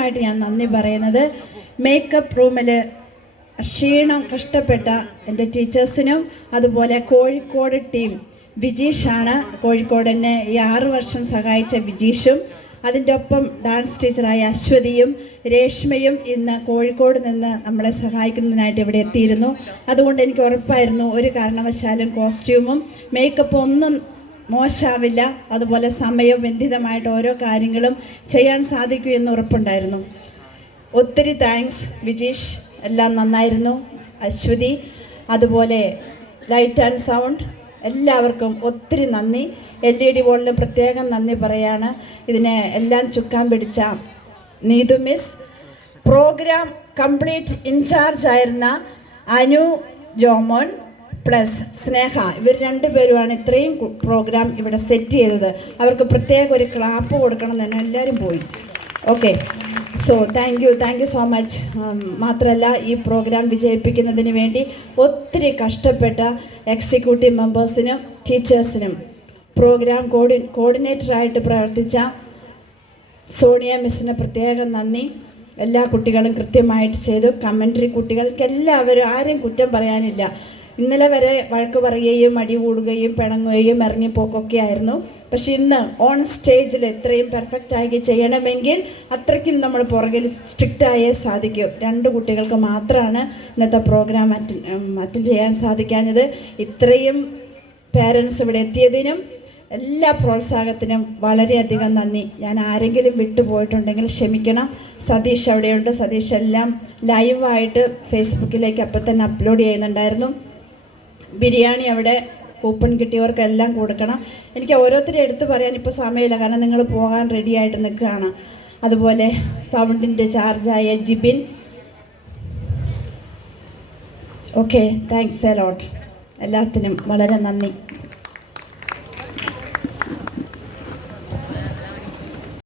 ായിട്ട് ഞാൻ നന്ദി പറയുന്നത് മേക്കപ്പ് റൂമിൽ ക്ഷീണം കഷ്ടപ്പെട്ട എൻ്റെ ടീച്ചേഴ്സിനും അതുപോലെ കോഴിക്കോട് ടീം വിജീഷാണ്. കോഴിക്കോട് എന്നെ ഈ 6 വർഷം സഹായിച്ച വിജീഷും അതിൻ്റെ ഒപ്പം ഡാൻസ് ടീച്ചറായ അശ്വതിയും രേഷ്മയും ഇന്ന് കോഴിക്കോട് നിന്ന് നമ്മളെ സഹായിക്കുന്നതിനായിട്ട് ഇവിടെ എത്തിയിരുന്നു. അതുകൊണ്ട് എനിക്ക് ഉറപ്പായിരുന്നു ഒരു കാരണവശാലും കോസ്റ്റ്യൂമും മേക്കപ്പും ഒന്നും മോശമാവില്ല, അതുപോലെ സമയബന്ധിതമായിട്ട് ഓരോ കാര്യങ്ങളും ചെയ്യാൻ സാധിക്കുമെന്ന് ഉറപ്പുണ്ടായിരുന്നു. ഒത്തിരി താങ്ക്സ് വിജീഷ്, എല്ലാം നന്നായിരുന്നു. അശ്വതി, അതുപോലെ ലൈറ്റ് ആൻഡ് സൗണ്ട് എല്ലാവർക്കും ഒത്തിരി നന്ദി. LED ബോർഡിന് പ്രത്യേകം നന്ദി പറയാണ്. ഇതിനെ എല്ലാം ചുക്കാൻ പിടിച്ച Neethu miss, programme complete in charge ആയിരുന്ന അനു ജോമോൻ പ്ലസ് സ്നേഹ, ഇവർ 2 പേരുമാണ് ഇത്രയും പ്രോഗ്രാം ഇവിടെ സെറ്റ് ചെയ്തത്. അവർക്ക് പ്രത്യേക ഒരു ക്ലാപ്പ് കൊടുക്കണം എന്ന് തന്നെ എല്ലാവരും പോയി. Okay, so thank you so much. മാത്രമല്ല ഈ പ്രോഗ്രാം വിജയിപ്പിക്കുന്നതിന് വേണ്ടി ഒത്തിരി കഷ്ടപ്പെട്ട എക്സിക്യൂട്ടീവ് മെമ്പേഴ്സിനും ടീച്ചേഴ്സിനും പ്രോഗ്രാം കോർഡിനേറ്ററായിട്ട് പ്രവർത്തിച്ച സോണിയ മിസ്സിന് പ്രത്യേകം നന്ദി. എല്ലാ കുട്ടികളും കൃത്യമായിട്ട് ചെയ്തു. കമൻട്രി കുട്ടികൾക്ക് എല്ലാവരും ആരെയും കുറ്റം പറയാനില്ല. ഇന്നലെ വരെ വഴക്ക് പറയുകയും അടി കൂടുകയും പിണങ്ങുകയും ഇറങ്ങിപ്പോക്കൊക്കെ ആയിരുന്നു. പക്ഷെ ഇന്ന് ഓൺ സ്റ്റേജിൽ ഇത്രയും പെർഫെക്റ്റായി ചെയ്യണമെങ്കിൽ അത്രയ്ക്കും നമ്മൾ പുറകിൽ സ്ട്രിക്റ്റായേ സാധിക്കൂ. 2 കുട്ടികൾക്ക് മാത്രമാണ് ഇന്നത്തെ പ്രോഗ്രാം അറ്റൻഡ് ചെയ്യാൻ സാധിക്കാഞ്ഞത്. ഇത്രയും പേരൻസ് ഇവിടെ എത്തിയതിനും എല്ലാ പ്രോത്സാഹനത്തിനും വളരെയധികം നന്ദി. ഞാൻ ആരെങ്കിലും വിട്ടുപോയിട്ടുണ്ടെങ്കിൽ ക്ഷമിക്കണം. സതീഷ് അവിടെയുണ്ട്. സതീഷ് എല്ലാം ലൈവായിട്ട് ഫേസ്ബുക്കിലേക്ക് അപ്പം തന്നെ അപ്ലോഡ് ചെയ്യുന്നുണ്ടായിരുന്നു. ബിരിയാണി അവിടെ കൂപ്പൺ കിട്ടിയവർക്കെല്ലാം കൊടുക്കണം. എനിക്ക് ഓരോരുത്തരും എടുത്തു പറയാൻ ഇപ്പോൾ സമയമില്ല, കാരണം നിങ്ങൾ പോകാൻ റെഡിയായിട്ട് നിൽക്കുകയാണ്. അതുപോലെ സൗണ്ടിൻ്റെ ചാർജായ Jibin, okay, thanks a lot. എല്ലാത്തിനും വളരെ നന്ദി.